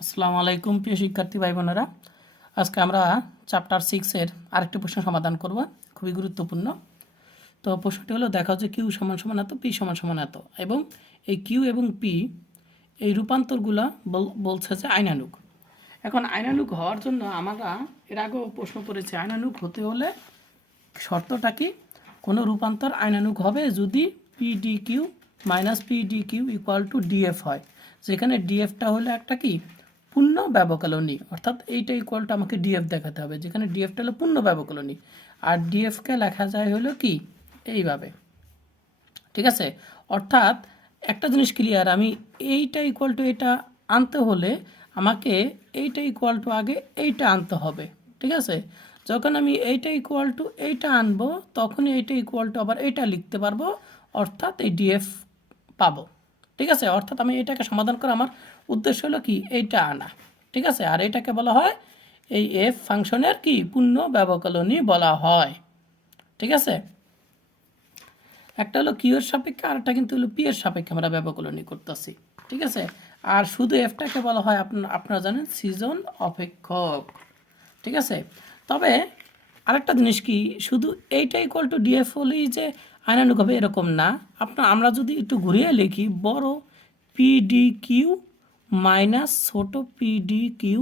আসসালামু আলাইকুম, প্রিয় শিক্ষার্থী ভাই বোনেরা আজকে আমরা চ্যাপ্টার সিক্সের আরেকটি প্রশ্ন সমাধান করব, খুবই গুরুত্বপূর্ণ। তো প্রশ্নটি হলো দেখা হচ্ছে কিউ সমান সমান এত, পি সমান সমান এত, এবং এই কিউ এবং পি এই রূপান্তরগুলা বল- বলছে যে আইনানুক। এখন আইনানুক হওয়ার জন্য আমরা এর আগেও প্রশ্ন করেছি, আইনানুক হতে হলে শর্তটা কি? কোনো রূপান্তর আইনানুক হবে যদি P D Q minus P D Q equal to DF হয়। যেখানে ডিএফটা হলো একটা কি? পূর্ণ ব্যবকলনী অর্থাৎ এইটা ইকুয়াল টু আমাকে ডিএফ দেখাতে হবে, যেখানে ডিএফটা হলো পূর্ণ ব্যবকলনী আর ডিএফকে লেখা যায় হলো কি? এইভাবে। ঠিক আছে? অর্থাৎ একটা জিনিস ক্লিয়ার আমি এইটা ইকুয়াল টু এটা আনতে হলে আমাকে এইটা ইকুয়াল টু আগে এইটা আনতে হবে। ঠিক আছে? যখন আমি এইটা ইকুয়াল টু এইটা আনব, তখনই এইটা ইকুয়াল টু আবার এইটা লিখতে পারব, অর্থাৎ এই ডিএফ পাবো। ঠিক আছে? অর্থাৎ আমি এটাকে সমাধান করা আমার উদ্দেশ্য হলো কি? এইটা আনা। ঠিক আছে? আর এটাকে বলা হয় এই এফ ফাংশনের কি? পূর্ণ ব্যবকলনী বলা হয়। ঠিক আছে? একটা হলো কিউর সাপেক্ষে, আর একটা কিন্তু হলো পি এর সাপেক্ষে আমরা ব্যবকলনী করতেছি। ঠিক আছে? আর শুধু এফটাকে বলা হয় আপনারা জানেন, সিজন অপেক্ষক। ঠিক আছে? তবে আরেকটা জিনিস কি, শুধু এইটা ইকুয়াল টু ডিএফ হলেই যে আইনানুক হবে এরকম না। আপনার, আমরা যদি একটু ঘুরিয়ে লিখি, বড় পিডি কিউ মাইনাস ছোট পিডি কিউ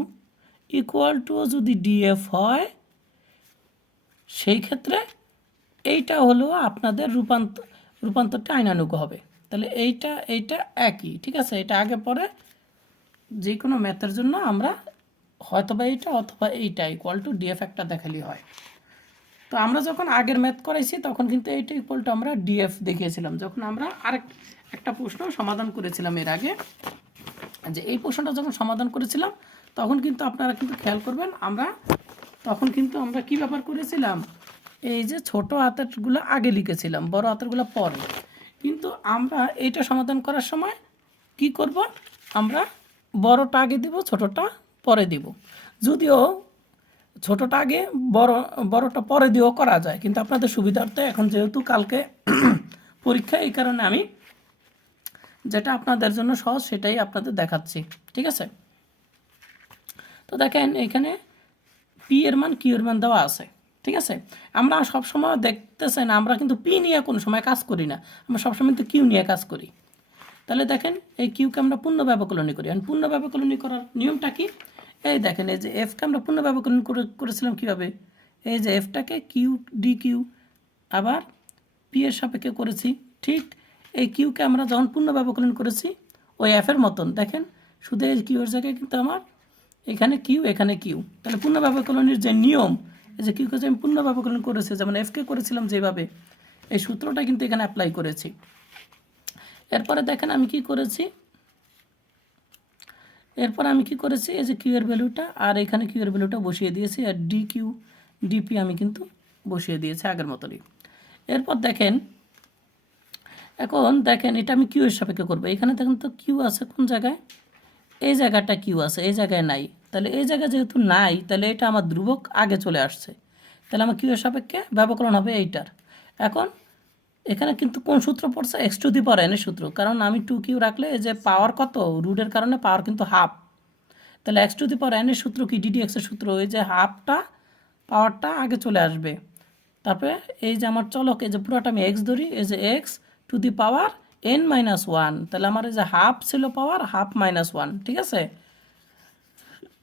ইকুয়াল টু যদি ডিএফ হয়, সেই ক্ষেত্রে এইটা হলো আপনাদের রূপান্তর রূপান্তরটা আইনানুক হবে। তাহলে এইটা এইটা একই, ঠিক আছে? এটা আগে পরে যে কোনো ম্যাথের জন্য আমরা হয়তোবা এইটা অথবা এইটা ইকুয়াল টু ডিএফ একটা দেখালি হয়। তো আমরা যখন আগের ম্যাথ করাইছি, তখন কিন্তু এইটা ইকুয়াল টু আমরা ডিএফ দেখিয়েছিলাম। যখন আমরা আরেক, একটা প্রশ্ন সমাধান করেছিলাম এর আগে, যে এই প্রশ্নটা যখন সমাধান করেছিলাম, তখন কিন্তু আপনারা কিন্তু খেয়াল করবেন, আমরা তখন কিন্তু আমরা কি ব্যাপার করেছিলাম? এই যে ছোট হাতেরগুলো আগে লিখেছিলাম, বড় হাতেরগুলো পরে। কিন্তু আমরা এইটা সমাধান করার সময় কি করব? আমরা বড়টা আগে দিব, ছোটটা পরে দিব। যদিও ছোটটা আগে, বড়, বড়টা পরে দিয়েও করা যায়। কিন্তু আপনাদের সুবিধার্থে এখন যেহেতু কালকে পরীক্ষা, এই কারণে আমি যেটা আপনাদের জন্য সহজ সেটাই আপনাদের দেখাচ্ছি। ঠিক আছে? তো দেখেন, এখানে পি এর মান কিউ এর মান দেওয়া আছে। ঠিক আছে? আমরা সবসময় দেখতেছেন আমরা কিন্তু পি নিয়ে কোনো সময় কাজ করি না। আমরা সবসময় কিন্তু কিউ নিয়ে কাজ করি। তাহলে দেখেন, এই কিউকে আমরা পূর্ণ ব্যবকলনী করি। পূর্ণ ব্যবকলনী করার নিয়মটা কি? এই দেখেন, এই যে এফকে আমরা করে, করেছিলাম কীভাবে? এই যে এফটাকে কিউ ডি কিউ আবার পি এর সাপেক্ষে করেছি। ঠিক এই কিউকে আমরা যখন পূর্ণ ব্যবকলন করেছি, ওই এফের মতন। দেখেন, শুধু এই কিউর জায়গায় কিন্তু আমার এখানে কিউ এখানে কিউ তাহলে পূর্ণ ব্যবকলনের যে নিয়ম, এই যে কিউকে যে আমি পূর্ণ ব্যবকলন করেছি, যেমন এফকে করেছিলাম যেভাবে, এই সূত্রটা কিন্তু এখানে অ্যাপ্লাই করেছি। এরপরে দেখেন আমি কি করেছি? এরপর আমি কি করেছি? এই যে কিউ এর ভ্যালুটা আর এখানে কিউ এর ভ্যালুটা বসিয়ে দিয়েছি আর ডি কিউ ডিপি আমি কিন্তু বসিয়ে দিয়েছি আগের মতনই। এরপর দেখেন, এখন দেখেন এটা আমি কিউ এর সাপেক্ষে করব। এখানে দেখেন তো কিউ আছে কোন জায়গায়? এই জায়গাটা কিউ আছে, এই জায়গায় নাই। তাহলে এই জায়গায় যেহেতু নাই, তাহলে এটা আমার ধ্রুবক আগে চলে আসছে। তাহলে আমার কিউ এর সাপেক্ষে ব্যবকরণ হবে এইটার। এখন এখানে কিন্তু কোন সূত্র পড়ছে? এক্স টু দি পাওয়ার এনের সূত্র। কারণ আমি টু কিউ রাখলে যে পাওয়ার কত? রুটের কারণে পাওয়ার কিন্তু হাফ তাহলে এক্স টু দি পাওয়ার এনের সূত্র কি? ডিডি এক্সের সূত্র। ওই যে হাফটা পাওয়ারটা আগে চলে আসবে। তারপরে এই যে আমার চলক, এই যে পুরোটা আমি এক্স ধরি, এই যে X to the power N minus one তাহলে আমার এই যে হাফ ছিল পাওয়ার হাফ মাইনাস ওয়ান ঠিক আছে?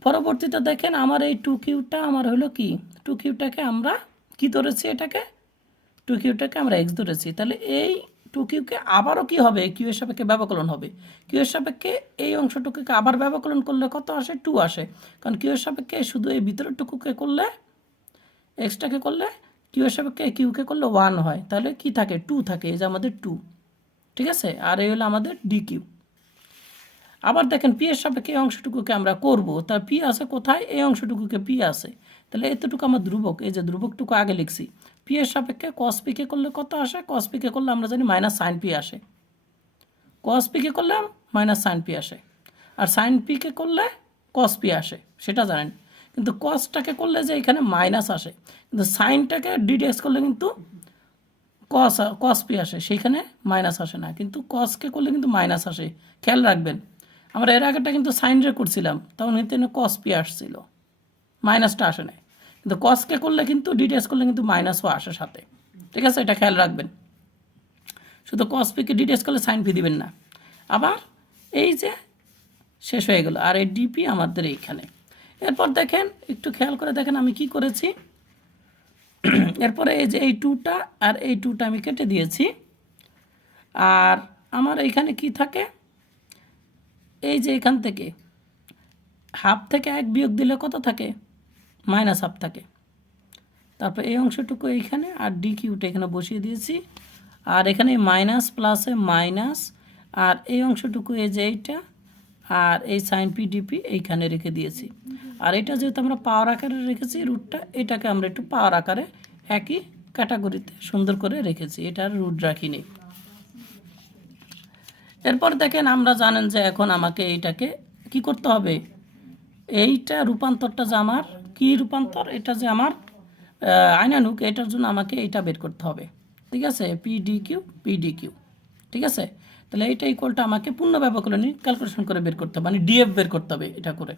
পরবর্তীতে দেখেন আমার এই টু কিউটা আমার হলো কি? টু কিউটাকে আমরা কি ধরেছি এটাকে? টু কিউটাকে আমরা এক্স ধরেছি, তাহলে এই টু কিউকে আবারও কী হবে? কিউ এর সাপেক্ষে ব্যবকলন হবে। কিউ এর সাপেক্ষে এই অংশটুকুকে আবার ব্যবকলন করলে কত আসে? টু আসে। কারণ কিউ এর সাপেক্ষে শুধু এই ভিতরের টুকুকে করলে এক্সটাকে করলে কিউ এর সাপেক্ষে কিউকে করলে ওয়ান হয়। তাহলে কি থাকে? টু থাকে, এই যে আমাদের টু ঠিক আছে? আর এই হলো আমাদের ডি কিউ আবার দেখেন পি এর সাপেক্ষে এই অংশটুকুকে আমরা করব, তা পি আছে কোথায়? এই অংশটুকুকে পি আছে। তাহলে এতটুকু আমার ধ্রুবক, এই যে ধ্রুবকটুকু আগে লিখছি। পি এর সাপেক্ষে কস পিকে করলে কত আসে? কস পিকে করলে আমরা জানি মাইনাস সাইন পি আসে। কস পিকে করলে মাইনাস সাইন পি আসে। আর সাইন পিকে করলে কস পি আসে, সেটা জানেন। কিন্তু কসটাকে করলে যে এখানে মাইনাস আসে, কিন্তু সাইনটাকে ডিডিএক্স করলে কিন্তু কস কস পি আসে, সেইখানে মাইনাস আসে না। কিন্তু কসকে করলে কিন্তু মাইনাস আসে। খেয়াল রাখবেন। আমরা এর আগেটা কিন্তু সাইন রে করছিলাম তখন কিন্তু কস পি আসছিল মাইনাসটা আসে না কিন্তু কসকে করলে কিন্তু ডিটেলস করলে কিন্তু মাইনাসও আসে সাথে। ঠিক আছে? এটা খেয়াল রাখবেন। শুধু কস পিকে ডিটেলস করলে সাইন ফি দিবেন না। আবার এই যে শেষ হয়ে গেল, আর এই ডিপি আমাদের এইখানে। এরপর দেখেন, একটু খেয়াল করে দেখেন আমি কি করেছি। এরপরে এই যে এই টুটা আর এই টুটা আমি কেটে দিয়েছি। আর আমার এইখানে কি থাকে? এই যে এখান থেকে, হাফ থেকে এক বিয়োগ দিলে কত থাকে? মাইনাস হাফ থাকে। তারপর এই অংশটুকু এইখানে আর ডি কিউটা এখানে বসিয়ে দিয়েছি। আর এখানে মাইনাস প্লাসে মাইনাস, আর এই অংশটুকু এই যে এইটা, আর এই সাইন পি ডিপি এইখানে রেখে দিয়েছি। আর এটা যেহেতু আমরা পাওয়ার আকারে রেখেছি রুটটা এটাকে আমরা একটু পাওয়ার আকারে একই ক্যাটাগরিতে সুন্দর করে রেখেছি। এটার রুট রাখিনি। এরপর দেখেন আমরা জানেন যে এখন আমাকে এইটাকে কি করতে হবে? এইটা রূপান্তরটা যে আমার, কি রূপান্তর? এটা যে আমার আইনানুক এটার জন্য আমাকে এইটা বের করতে হবে। ঠিক আছে? পিডি কিউ পিডি কিউ ঠিক আছে? তাহলে এইটা ইকুয়ালটা আমাকে পূর্ণ ব্যবকলনী ক্যালকুলেশন করে বের করতে হবে মানে ডিএফ বের করতে হবে এটা করে।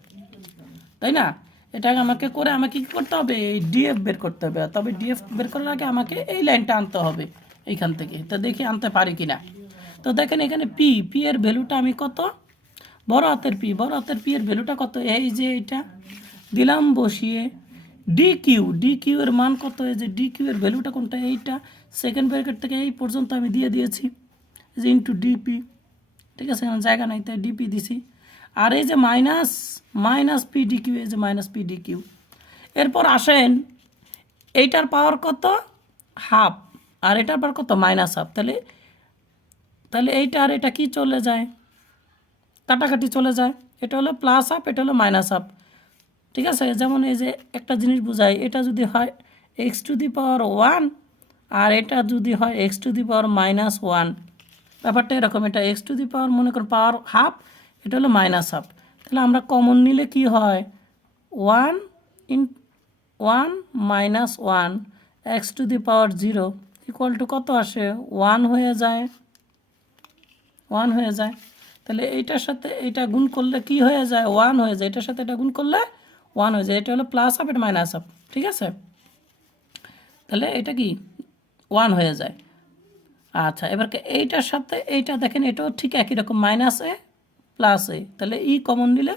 তাই না? এটা আমাকে করে আমাকে কি করতে হবে? এই ডিএফ বের করতে হবে। তবে ডিএফ বের করার আগে আমাকে এই লাইনটা আনতে হবে এইখান থেকে। তো দেখি আনতে পারি কিনা। তো দেখেন এখানে পি পি এর ভ্যালুটা আমি কত? বড় হাতের পি বড় হাতের পি এর ভ্যালুটা কত? এই যে এটা দিলাম বসিয়ে ডি কিউ ডি কিউ এর মান কত? এই যে ডি কিউ এর ভ্যালুটা কোনটা? এইটা সেকেন্ড ব্র্যাকেট থেকে এই পর্যন্ত আমি দিয়ে দিয়েছি। যে ইন্টু ডিপি ঠিক আছে? জায়গা নাই, তাই ডিপি দিছি। আর এই যে minus minus P D Q এই যে মাইনাস পি ডি কিউ এরপর আসেন, এইটার পাওয়ার কত? হাফ আর এটার পাওয়ার কত? মাইনাস হাফ তাহলে তাহলে এইটা আর এটা কি চলে যায়? কাটাকাটি চলে যায়। এটা হলো প্লাস হাফ এটা হলো মাইনাস হাফ ঠিক আছে? যেমন এই যে একটা জিনিস বোঝায় এটা যদি হয় X to the power one আর এটা যদি হয় X to the power minus one ব্যাপারটা এরকম, এটা এক্স টু দি পাওয়ার মনে করো পাওয়ার হাফ এটা হলো মাইনাস হাফ তাহলে আমরা কমন নিলে কি হয়? One in one minus one X to the power zero equal to কত আসে? ওয়ান হয়ে যায়। ওয়ান হয়ে যায়। তাহলে এইটার সাথে এইটা গুণ করলে কি হয়ে যায়? ওয়ান হয়ে যায়। এটার সাথে এটা গুণ করলে ওয়ান হয়ে যায়। এটা হলো প্লাস আপ এটা মাইনাস আপ ঠিক আছে? তাহলে এটা কি? ওয়ান হয়ে যায়। আচ্ছা এবার এইটার সাথে এইটা দেখেন, এটাও ঠিক একই রকম মাইনাস এ প্লাস এ তাহলে ই কমন নিলে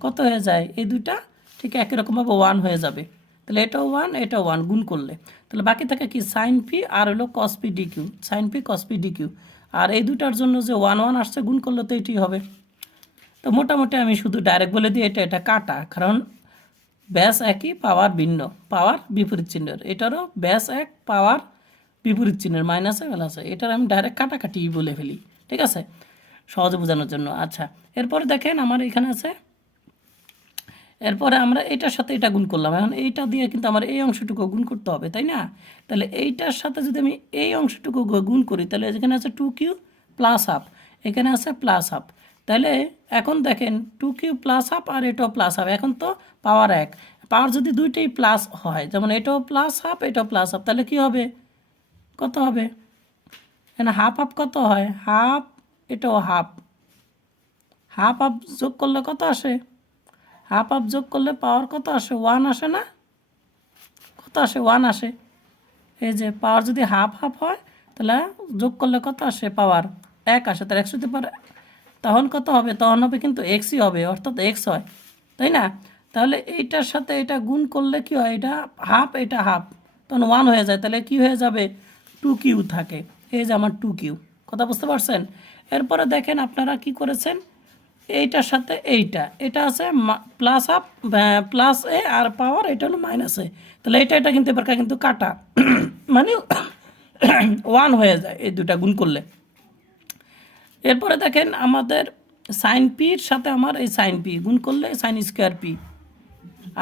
কত হয়ে যায়? এই দুইটা ঠিক একই রকমভাবে ওয়ান হয়ে যাবে। তাহলে এটাও ওয়ান এটাও ওয়ান গুণ করলে। তাহলে বাকি থাকে কি? সাইন পি আর হলো cos P D Q sine P cos P D Q আর এই দুটার জন্য যে ওয়ান ওয়ান আসছে, গুণ করলে তো এটি হবে। তো মোটামুটি আমি শুধু ডাইরেক্ট বলে দিই, এটা এটা কাটা, কারণ ব্যাস একই, পাওয়ার ভিন্ন। পাওয়ার বিপরীত চিহ্নের। এটারও ব্যাস এক, পাওয়ার বিপরীত চিহ্নের মাইনাসে প্লাসে এটার আমি ডাইরেক্ট কাটাকাটি বলে ফেলি, ঠিক আছে? সহজে বোঝানোর জন্য। আচ্ছা এরপর দেখেন আমার এখানে আছে এরপরে আমরা এটার সাথে এটা গুণ করলাম। এখন এইটা দিয়ে কিন্তু আমার এই অংশটুকু গুণ করতে হবে, তাই না? তাহলে এইটার সাথে যদি আমি এই অংশটুকু গুণ করি, তাহলে এখানে আছে টু কিউ প্লাস হাফ এখানে আছে প্লাস হাফ তাহলে এখন দেখেন টু কিউ প্লাস হাফ আর এটাও প্লাস হাফ এখন তো পাওয়ার এক। পাওয়ার যদি দুইটাই প্লাস হয়, যেমন এটাও প্লাস হাফ এটাও প্লাস হাফ তাহলে কি হবে? কত হবে? এখানে হাফ হাফ কত হয়? হাফ এটাও হাফ হাফ হাফ যোগ করলে কত আসে? হাফ হাফ যোগ করলে পাওয়ার কত আসে? ওয়ান আসে না? কত আসে? ওয়ান আসে। এই যে পাওয়ার যদি হাফ হাফ হয়, তাহলে যোগ করলে কত আসে? পাওয়ার এক আসে। তাহলে একশো পারে তখন কত হবে? তখন হবে কিন্তু এক্সই হবে, অর্থাৎ এক্স হয়। তাই না? তাহলে এইটার সাথে এটা গুণ করলে কি হয়? এটা হাফ এটা হাফ। তখন ওয়ান হয়ে যায়। তাহলে কি হয়ে যাবে? টু কিউ থাকে। এই যে আমার টু কিউ কথা বুঝতে পারছেন? এরপরে দেখেন আপনারা কি করেছেন? এইটার সাথে এইটা। এটা আছে প্লাস আপ প্লাস এ আর পাওয়ার এটা হলো মাইনাস এ তাহলে এটা এটা কিন্তু এবার কিন্তু কাটা। মানে ওয়ান হয়ে যায় এই দুটা গুণ করলে। এরপরে দেখেন আমাদের সাইন পির সাথে আমার এই সাইন পি গুণ করলে সাইন স্কোয়ার পি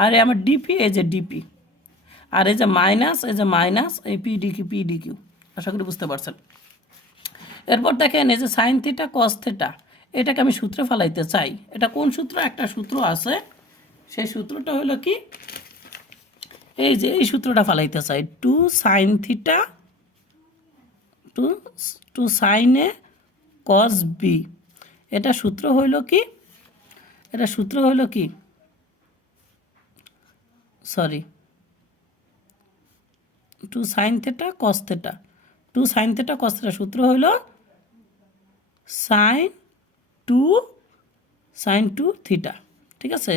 আর এই আমার ডিপি এই যে ডিপি আর এই যে মাইনাস এই যে মাইনাস এই P D Q P D Q আশা করি বুঝতে পারছেন। এরপর দেখেন এই যে সাইন থিটা কস থিটা এটাকে আমি সূত্রে ফেলাইতে চাই। এটা কোন সূত্র? একটা সূত্র আছে। সেই সূত্রটা হলো কি? এই যে এই সূত্রটা ফেলাইতে চাই। Two sine theta two two সাইনে কস বি। এটা সূত্র হইল কি? এটা সূত্র হলো কি? Sorry. Two sine theta cos theta. Two sine theta cos theta সূত্র হইল sine two sine two theta, ঠিক আছে?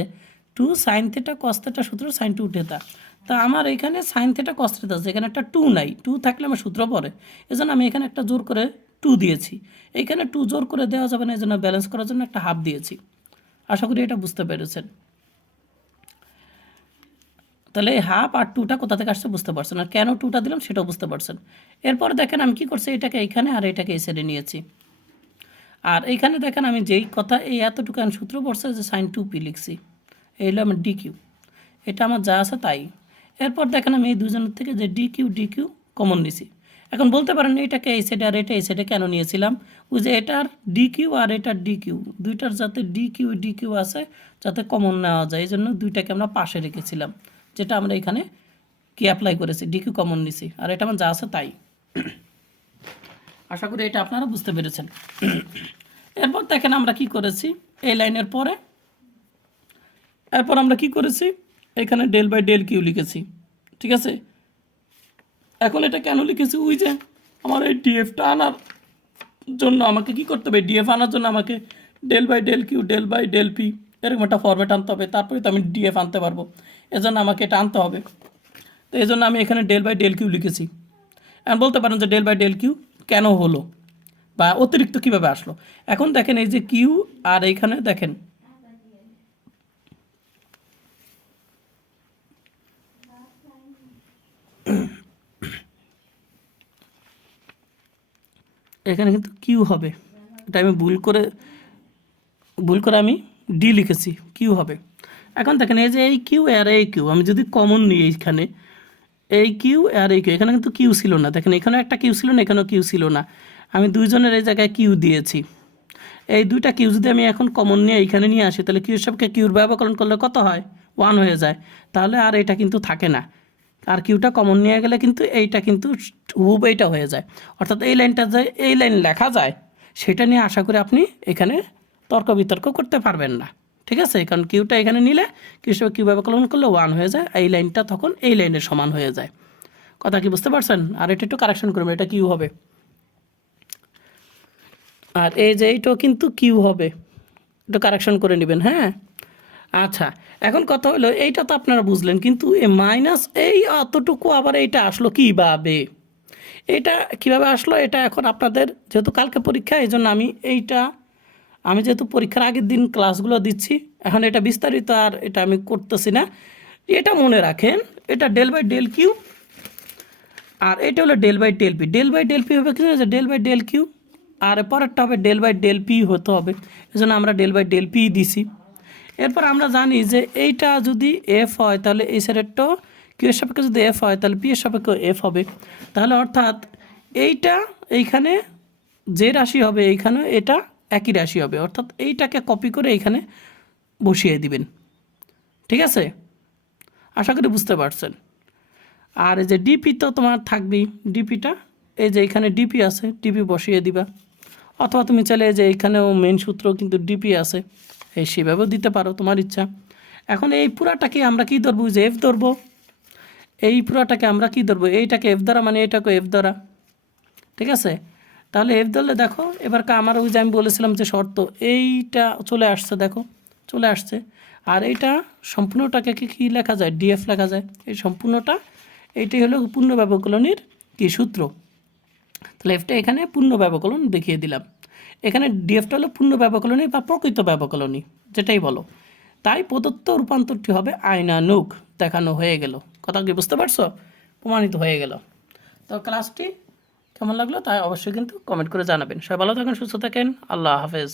Two sine theta cos theta সূত্র, সাইন টু থেটা। তা আমার এখানে সাইন থেটা কস থেটা আছে, এখানে একটা টু নাই। টু থাকলে আমার সূত্র পড়ে। এজন্য আমি এখানে একটা জোর করে টু দিয়েছি। এইখানে টু জোর করে দেওয়া যাবে না এই জন্য ব্যালেন্স করার জন্য একটা হাফ দিয়েছি। আশা করি এটা বুঝতে পেরেছেন। তাহলে হাফ আর টুটা কোথা থেকে আসছে বুঝতে পারছেন? আর কেন টুটা দিলাম সেটাও বুঝতে পারছেন। এরপর দেখেন আমি কি করছি, এটাকে এইখানে আর এটাকে এই সাইডে নিয়েছি। আর এইখানে দেখেন আমি যেই কথা, এই এতটুকু আমি সূত্র পড়ছে যে সাইন টু পি লিখছি। এই হলো আমার ডি কিউ এটা আমার যা আছে তাই। এরপর দেখেন আমি এই দুজনের থেকে যে D Q D Q common নিছি। এখন বলতে পারেন এটাকে এই সাইডে আর এটা এই সাইডে কেন নিয়েছিলাম? ওই যে এটার ডি কিউ আর এটার ডি কিউ দুইটার যাতে ডি কিউ ডি কিউ আছে, যাতে কমন নেওয়া যায়, এই জন্য দুইটাকে আমরা পাশে রেখেছিলাম, যেটা আমরা এখানে কি অ্যাপ্লাই করেছি? ডি কিউ কমন নিছি। আর এটা আমার যা আছে তাই। আশা করি এটা আপনারা বুঝতে পেরেছেন। এরপর দেখেন আমরা কি করেছি, এই লাইনের পরে। এরপর আমরা কি করেছি, এখানে ডেল বাই ডেল কিউ লিখেছি, ঠিক আছে? এখন এটা কেন লিখেছি? ওই যে আমার এই ডিএফটা আনার জন্য আমাকে কি করতে হবে? ডিএফ আনার জন্য আমাকে del by del Q del by del P এরকম একটা ফরম্যাট আনতে হবে। তারপরে তো আমি ডিএফ আনতে পারব। এজন্য আমাকে এটা আনতে হবে। তো এই জন্য আমি এখানে ডেল বাই ডেল কিউ লিখেছি। এখন বলতে পারেন যে ডেল বাই ডেল কিউ কেন হলো? বা অতিরিক্ত কীভাবে আসলো? এখন দেখেন এই যে কিউ আর এইখানে দেখেন। এখানে কিন্তু কিউ হবে। এটা আমি ভুল করে ভুল করে আমি ডি লিখেছি। কিউ হবে। এখন দেখেন এই যে এই কিউ আর এই কিউ আমি যদি কমন নিই এইখানে এই কিউ আর এই কিউ, এখানে কিন্তু কিউ ছিল না। দেখেন এখানে একটা কিউ ছিল না, এখানেও কিউ ছিল না। আমি দুইজনের এই জায়গায় কিউ দিয়েছি। এই দুইটা কিউ যদি আমি এখন কমন নিয়ে এইখানে নিয়ে আসি, তাহলে কিউর সবকে কিউর ব্যবকরণ করলে কত হয়? ওয়ান হয়ে যায়। তাহলে আর এটা কিন্তু থাকে না। আর কিউটা কমন নিয়ে গেলে কিন্তু এইটা কিন্তু হুব এইটা হয়ে যায়। অর্থাৎ এই লাইনটা যে এই লাইন লেখা যায়, সেটা নিয়ে আশা করি আপনি এখানে তর্ক বিতর্ক করতে পারবেন না। ঠিক আছে? কারণ কিউটা এখানে নিলে কিউ সব কিউ ব্যবকলন করলে ওয়ান হয়ে যায়, এই লাইনটা তখন এই লাইনের সমান হয়ে যায়। কথা কি বুঝতে পারছেন? আর এটা একটু কারেকশন করবেন, এটা কিউ হবে। আর এই যে এইটাও কিন্তু কিউ হবে। একটু কারেকশন করে নেবেন হ্যাঁ? আচ্ছা এখন কথা হলো, এইটা তো আপনারা বুঝলেন, কিন্তু এ মাইনাস এই অতটুকু আবার এইটা আসলো কীভাবে? এটা কীভাবে আসলো? এটা এখন আপনাদের, যেহেতু কালকে পরীক্ষা এই জন্য আমি এইটা আমি যেহেতু পরীক্ষার আগের দিন ক্লাসগুলো দিচ্ছি, এখন এটা বিস্তারিত আর এটা আমি করতেছি না। এটা মনে রাখেন, এটা ডেল বাই ডেল কিউ আর এটা হলো del by del P del by del P হবে কি যে ডেল বাই ডেল কিউ আর পরেরটা হবে ডেল বাই ডেল পি হতে হবে। এই জন্য আমরা ডেল বাই ডেল পি দিছি। এরপর আমরা জানি যে এইটা যদি এফ হয়, তাহলে এই সাইডেরটাও কিউ এর সাপেক্ষে যদি এফ হয়, তাহলে পি এর সাপেক্ষে এফ হবে। তাহলে অর্থাৎ এইটা এইখানে, যে রাশি হবে এইখানে, এটা একই রাশি হবে। অর্থাৎ এইটাকে কপি করে এইখানে বসিয়ে দিবেন। ঠিক আছে? আশা করি বুঝতে পারছেন। আর এই যে ডিপি তো তোমার থাকবেই। ডিপিটা এই যে এখানে ডিপি আছে ডিপি বসিয়ে দিবা। অথবা তুমি চাইলে যে এইখানেও মেন সূত্র কিন্তু ডিপি আছে, এই সেভাবেও দিতে পারো তোমার ইচ্ছা। এখন এই পুরাটাকে আমরা কি ধরবো? যে এফ ধরবো। এই পুরাটাকে আমরা কি ধরবো? এইটাকে এফ দ্বারা মানে এটাকে এফ দ্বারা। ঠিক আছে? তাহলে এফ ধরলে দেখো, এবার আমার ওই যে আমি বলেছিলাম যে শর্ত, এইটা চলে আসছে, দেখো, চলে আসছে। আর এইটা সম্পূর্ণটাকে কি কী লেখা যায়? ডিএফ লেখা যায়। এই সম্পূর্ণটা, এইটাই হলো পূর্ণ ব্যবকলনের কি সূত্র। তাহলে এফটা এখানে পূর্ণ ব্যবকলন দেখিয়ে দিলাম। এখানে ডিএফটা হলো পূর্ণ ব্যবকলনী বা প্রকৃত ব্যবকলনী যেটাই বলো। তাই প্রদত্ত রূপান্তরটি হবে আইনানুক দেখানো হয়ে গেল। কথা কি বুঝতে পারছ? প্রমাণিত হয়ে গেল। তো ক্লাসটি কেমন লাগল তাই অবশ্যই কিন্তু কমেন্ট করে জানাবেন। সবাই ভালো থাকেন, সুস্থ থাকেন। আল্লাহ হাফেজ।